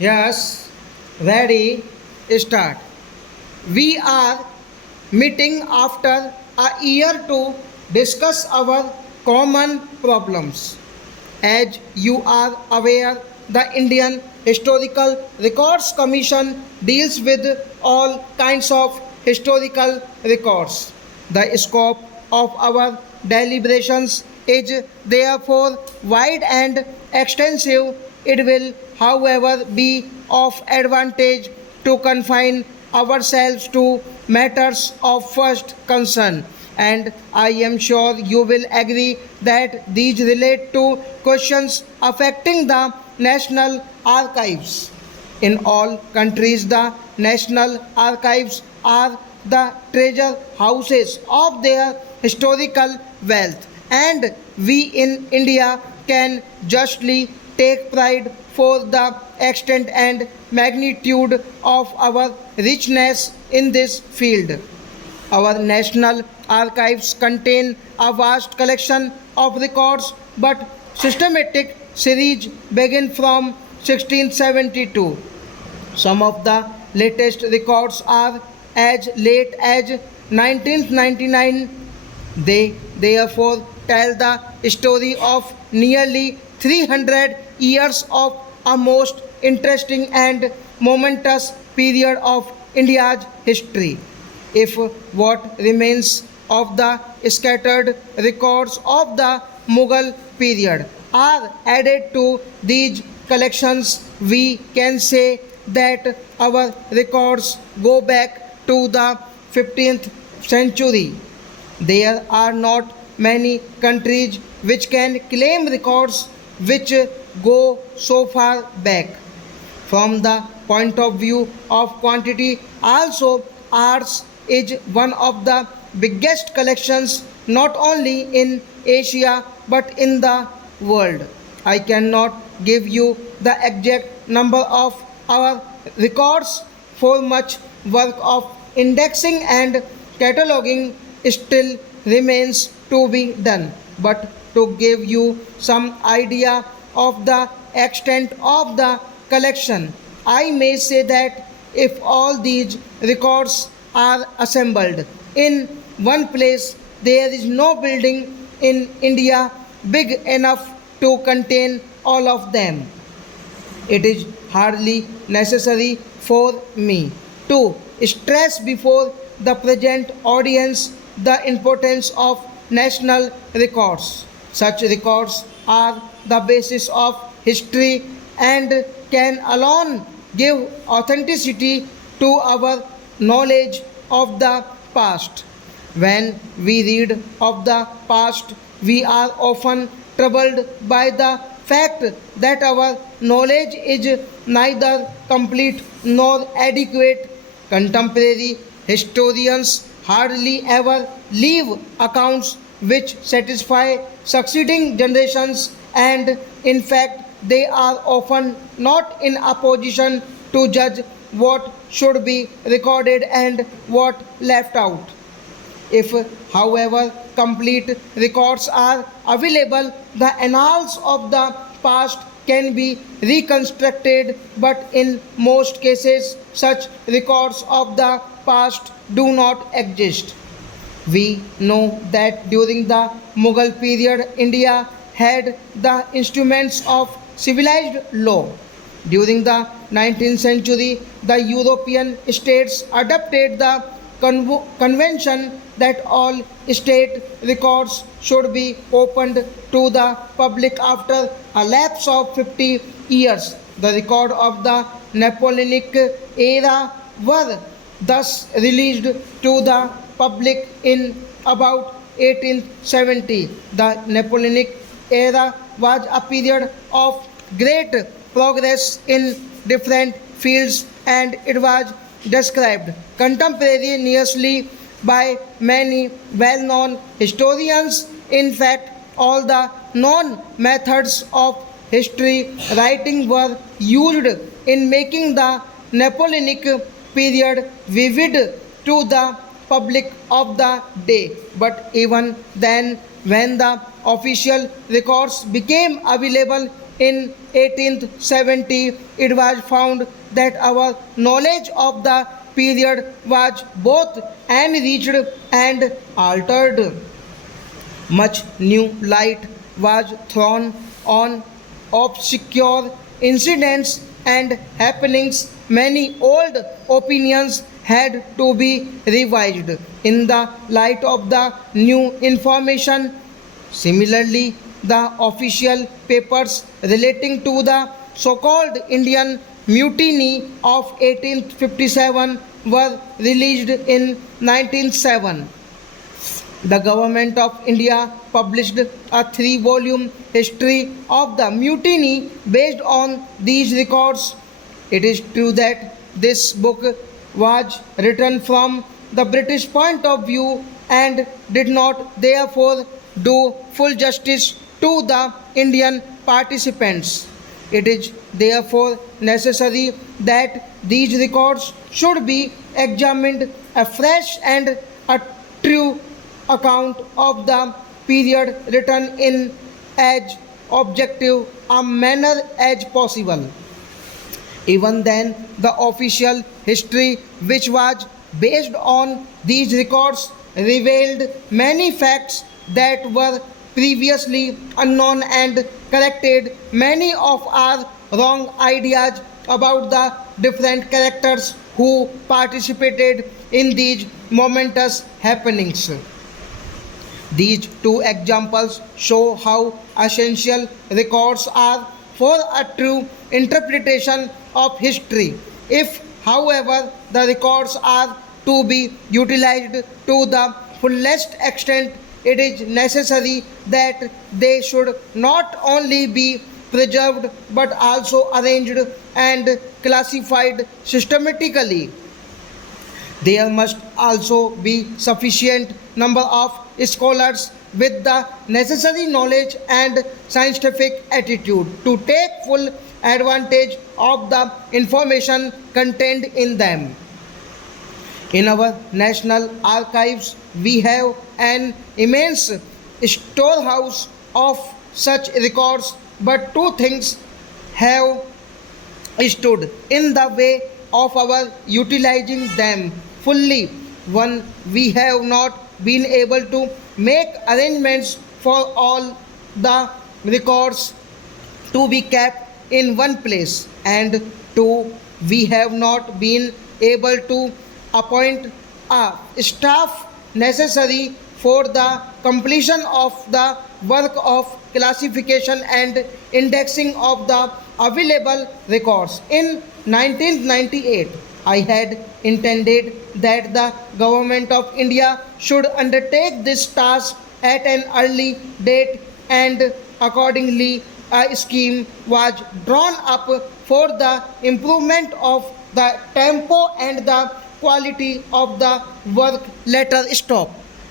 Yes, ready, start. We are meeting after a year to discuss our common problems. As you are aware, the Indian Historical Records Commission deals with all kinds of historical records. The scope of our deliberations is therefore wide and extensive. It will, however, be of advantage to confine ourselves to matters of first concern, and I am sure you will agree that these relate to questions affecting the national archives. In all countries, the national archives are the treasure houses of their historical wealth, and we in India can justly take pride for the extent and magnitude of our richness in this field. Our national archives contain a vast collection of records, but systematic series begin from 1672. Some of the latest records are as late as 1999. They therefore tell the story of nearly 300 years of a most interesting and momentous period of India's history. If what remains of the scattered records of the Mughal period are added to these collections, we can say that our records go back to the 15th century. There are not many countries which can claim records which go so far back. From the point of view of quantity, also ours is one of the biggest collections not only in Asia but in the world. I cannot give you the exact number of our records, for much work of indexing and cataloging still remains to be done. But to give you some idea of the extent of the collection, I may say that if all these records are assembled in one place, there is no building in India big enough to contain all of them. It is hardly necessary for me to stress before the present audience the importance of national records. Such records are the basis of history and can alone give authenticity to our knowledge of the past. When we read of the past, we are often troubled by the fact that our knowledge is neither complete nor adequate. Contemporary historians hardly ever leave accounts which satisfy succeeding generations, and in fact, they are often not in a position to judge what should be recorded and what left out. If, however, complete records are available, the annals of the past can be reconstructed, but in most cases, such records of the past do not exist. We know that during the Mughal period, India had the instruments of civilized law. During the 19th century, the European states adopted the convention that all state records should be opened to the public after a lapse of 50 years. The record of the Napoleonic era were thus released to the public in about 1870. The Napoleonic era was a period of great progress in different fields, and it was described contemporaneously by many well known historians. In fact, all the known methods of history writing were used in making the Napoleonic period vivid to the public of the day. But even then, when the official records became available, In 1870, it was found that our knowledge of the period was both enriched and altered. Much new light was thrown on obscure incidents and happenings. Many old opinions had to be revised in the light of the new information. Similarly, the official papers relating to the so called Indian Mutiny of 1857 were released in 1907. The Government of India published a 3 volume history of the mutiny based on these records. It is true that this book was written from the British point of view and did not therefore do full justice to the Indian participants. It is therefore necessary that these records should be examined afresh and a true account of the period written in as objective a manner as possible. Even then, the official history, which was based on these records, revealed many facts that were previously unknown and corrected many of our wrong ideas about the different characters who participated in these momentous happenings. These two examples show how essential records are for a true interpretation of history. If, however, the records are to be utilized to the fullest extent, it is necessary that they should not only be preserved but also arranged and classified systematically. There must also be sufficient number of scholars with the necessary knowledge and scientific attitude to take full advantage of the information contained in them. In our national archives, we have an immense storehouse of such records, but two things have stood in the way of our utilizing them fully. One, we have not been able to make arrangements for all the records to be kept in one place, and two, we have not been able to appoint a staff necessary for the completion of the work of classification and indexing of the available records. In 1998, I had intended that the Government of India should undertake this task at an early date, and accordingly a scheme was drawn up for the improvement of the tempo and the quality of the work. Later stop.